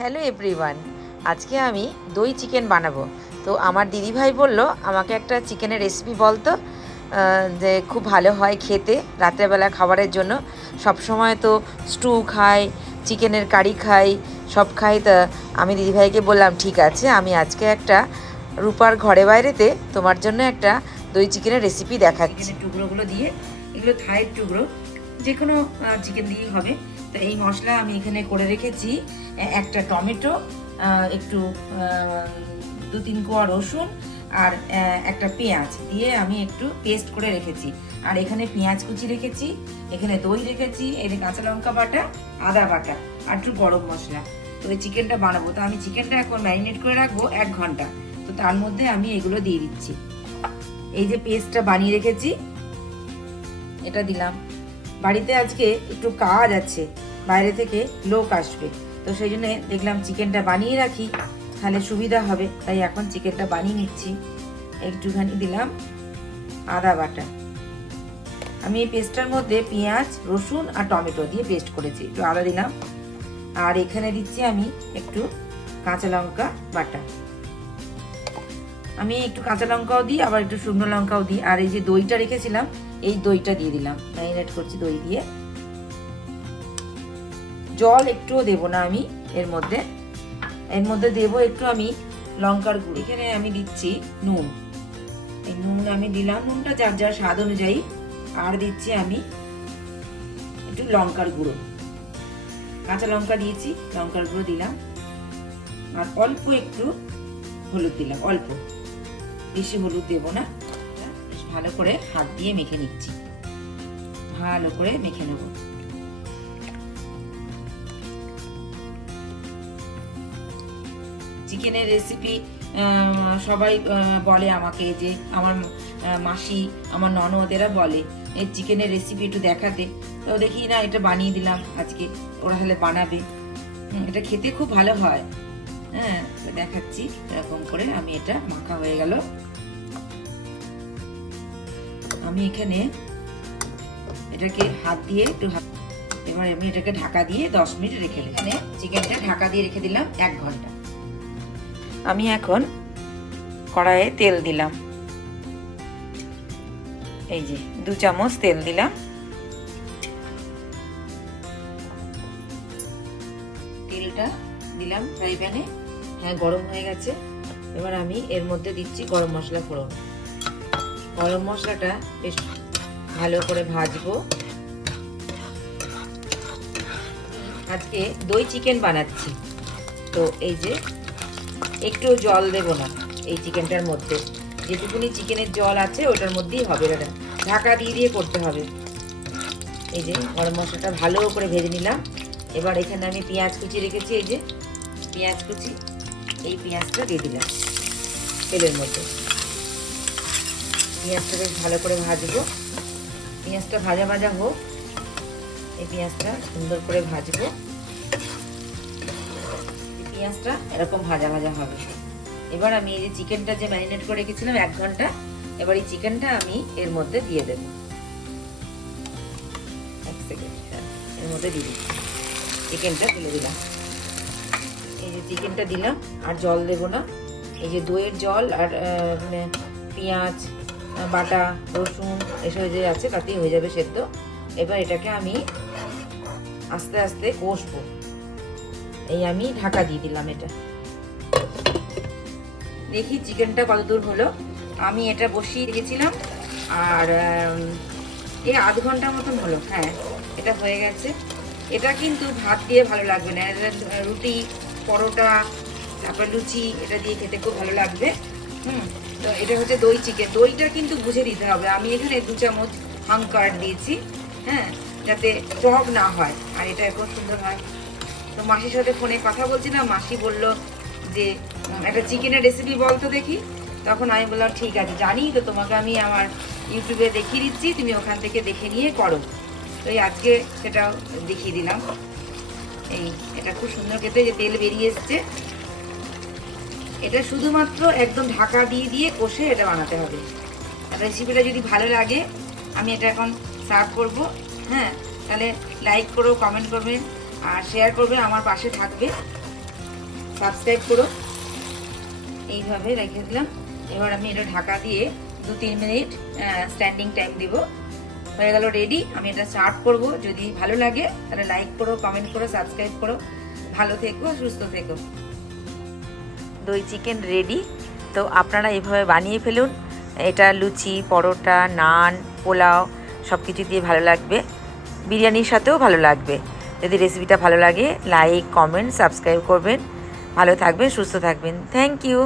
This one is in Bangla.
হ্যালো এভরিওয়ান, আজকে আমি দই চিকেন বানাবো। তো আমার দিদিভাই বলল আমাকে একটা চিকেনের রেসিপি বলতো, যে খুব ভালো হয় খেতে রাত্রেবেলা খাবারের জন্য। সব সময় তো স্টু খাই, চিকেনের কারি খাই, সব খাই। তা আমি দিদিভাইকে বললাম ঠিক আছে, আমি আজকে একটা রূপার ঘরে বাইরেতে তোমার জন্য একটা দই চিকেনের রেসিপি দেখাচ্ছি। চিকেনের টুকরোগুলো দিয়ে, এগুলো থাইয়ের টুকরো, যে কোনো চিকেন দিয়েই হবে। তো এই মশলা আমি এখানে করে রেখেছি। একটা টমেটো, একটু 2-3 কোয়া রসুন আর একটা পেঁয়াজ দিয়ে আমি একটু পেস্ট করে রেখেছি। আর এখানে পেঁয়াজ কুচি রেখেছি, এখানে দই রেখেছি, এখানে কাঁচা লঙ্কা বাটা, আদা বাটা আর একটু গরম মশলা। তো এই চিকেনটা বানাবো, তো আমি চিকেনটা এখন ম্যারিনেট করে রাখবো 1 ঘন্টা। তো তার মধ্যে আমি এগুলো দিয়ে দিচ্ছি। এই যে পেস্টটা বানিয়ে রেখেছি, এটা দিলাম। বাড়িতে আজকে একটু কাজ আছে, বাইরে থেকে লোক আসবে, তো সেই জন্য দেখলাম চিকেনটা বানিয়ে রাখি, তাহলে সুবিধা হবে। তাই এখন চিকেনটা বানিয়ে নিচ্ছি। একটুখানি দিলাম আদা বাটা। আমি এই পেস্টটার মধ্যে পেঁয়াজ, রসুন আর টমেটো দিয়ে পেস্ট করেছি। একটু আদা দিলাম। আর এখানে দিচ্ছি আমি একটু কাঁচা লঙ্কা বাটা। আমি একটু কাঁচা লঙ্কাও দিই, আবার একটু শুকনো লঙ্কাও দিই। আর এই যে দইটা রেখেছিলাম, এই দইটা দিয়ে দিলাম। ম্যারিনেট করছি দই দিয়ে। জল একটুও দেবো না আমি এর মধ্যে দেবো একটু আমি লঙ্কার গুঁড়ো। এখানে আমি দিচ্ছি নুন। এই নুন আমি দিলাম, নুনটা যার যার স্বাদ অনুযায়ী। আর দিচ্ছি আমি একটু লঙ্কার গুঁড়ো, কাঁচা লঙ্কা দিয়েছি, লঙ্কার গুঁড়ো দিলাম। আর অল্প একটু হলুদ দিলাম, অল্প, বেশি হলুদ দেবো না। বেশ ভালো করে হাত দিয়ে মেখে নিচ্ছি, ভালো করে মেখে নেবো। চিকেনের রেসিপি সবাই বলে আমাকে, যে আমার মাসি, আমার ননদেরা বলে এই চিকেনের রেসিপি একটু দেখাতে। তো দেখি না, এটা বানিয়ে দিলাম আজকে, ওরা হলে বানাবে। এটা খেতে খুব ভালো হয়। হ্যাঁ, দেখাচ্ছি এরকম করে। আমি এটা মাখা হয়ে গেল। আমি এখানে এটাকে হাত দিয়ে একটু এবার আমি এটাকে ঢাকা দিয়ে 10 মিনিট রেখে দিই। এখানে চিকেনটা ঢাকা দিয়ে রেখে দিলাম 1 ঘন্টা। আমি এখন কড়াইয়ে তেল দিলাম, এই যে 2 চামচ তেল দিলাম। তেলটা দিলাম ফ্রাই প্যানে, হ্যাঁ গরম হয়ে গেছে। এবার আমি এর মধ্যে দিচ্ছি গরম মশলা ফোড়ন। গরম মশলাটা বেশ ভালো করে ভাজবো। আজকে দই চিকেন বানাচ্ছি, তো এই যে একটু জল দেব না এই চিকেনটার মধ্যে, যেটুকুনি চিকেনের জল আছে ওটার মধ্যেই হবে। এটা ঢাকা দিয়ে দিয়ে করতে হবে। এই যে গরম মশলাটা ভালো করে ভেজে নিলাম। এবার এখানে আমি পেঁয়াজ কুচি রেখেছি, এই যে পেঁয়াজ কুচি, এই পেঁয়াজটা দিয়ে দিলাম তেলের মধ্যে। পেঁয়াজটা বেশ ভালো করে ভাজবো। পেঁয়াজটা ভাজা ভাজা হোক, এই পেঁয়াজটা সুন্দর করে ভাজবো। পেঁয়াজটা এরকম ভাজা ভাজা হবে। এবার আমি এই যে চিকেনটা যে ম্যারিনেট করে রেখেছিলাম 1 ঘন্টা, এবার এই চিকেনটা আমি এর মধ্যে দিয়ে দেব। 1 সেকেন্ড, এর মধ্যে দিয়ে দিচ্ছি। চিকেনটা ফেলে দিলাম। এই যে চিকেনটা দিলাম, আর জল দেব না। এই যে দইয়ের জল আর পেঁয়াজ বাটা, রসুন এসব যে আছে তাতেই হয়ে যাবে সেদ্ধ। এবার এটাকে আমি আস্তে আস্তে কষবো। এই আমি ঢাকা দিয়ে দিলাম। এটা দেখি চিকেনটা কতদূর হলো। আমি এটা বসিয়ে রেখেছিলাম, আর এই আধ ঘন্টার মতন হলো। হ্যাঁ, এটা হয়ে গেছে। এটা কিন্তু ভাত দিয়ে ভালো লাগবে না, রুটি, পরোটা, তারপর লুচি, এটা দিয়ে খেতে খুব ভালো লাগবে। তো এটা হচ্ছে দই চিকেন। দইটা কিন্তু বুঝে দিতে হবে। আমি এখানে 2 চামচ হাঙ্কার দিয়েছি, হ্যাঁ, যাতে টক না হয়, আর এটা খুব সুন্দর হয়। তো মাসির সাথে ফোনে কথা বলছিলাম, মাসি বলল যে একটা চিকেনের রেসিপি বলতো দেখি। তখন আমি বললাম ঠিক আছে, জানি তো তোমাকে আমি আমার ইউটিউবে দেখিয়ে দিচ্ছি, তুমি ওখান থেকে দেখে নিয়ে করো। তো এই আজকে সেটাও দেখিয়ে দিলাম। এই এটা খুব সুন্দর খেতে, যে তেল বেরিয়ে এসছে। এটা শুধুমাত্র একদম ঢাকা দিয়ে দিয়ে কষে এটা বানাতে হবে। রেসিপিটা যদি ভালো লাগে, আমি এটা এখন সার্ভ করব। হ্যাঁ, তাহলে লাইক করো, কমেন্ট করবেন আর শেয়ার করবে, আমার পাশে থাকবে। সাবস্ক্রাইব করো। এইভাবে রেখে দিলাম। এবার আমি এটা ঢাকা দিয়ে 2-3 মিনিট স্ট্যান্ডিং টাইম দেবো। হয়ে গেল রেডি। আমি এটা সার্ভ করব। যদি ভালো লাগে তাহলে লাইক করো, কমেন্ট করো, সাবস্ক্রাইব করো। ভালো থেকো, সুস্থ থেকো। দই চিকেন রেডি। তো আপনারা এভাবে বানিয়ে ফেলুন। এটা লুচি, পরোটা, নান, পোলাও সব কিছু দিয়ে ভালো লাগবে। বিরিয়ানির সাথেও ভালো লাগবে। যদি রেসিপিটা ভালো লাগে লাইক, কমেন্ট, সাবস্ক্রাইব করবেন। ভালো থাকবেন, সুস্থ থাকবেন। Thank you.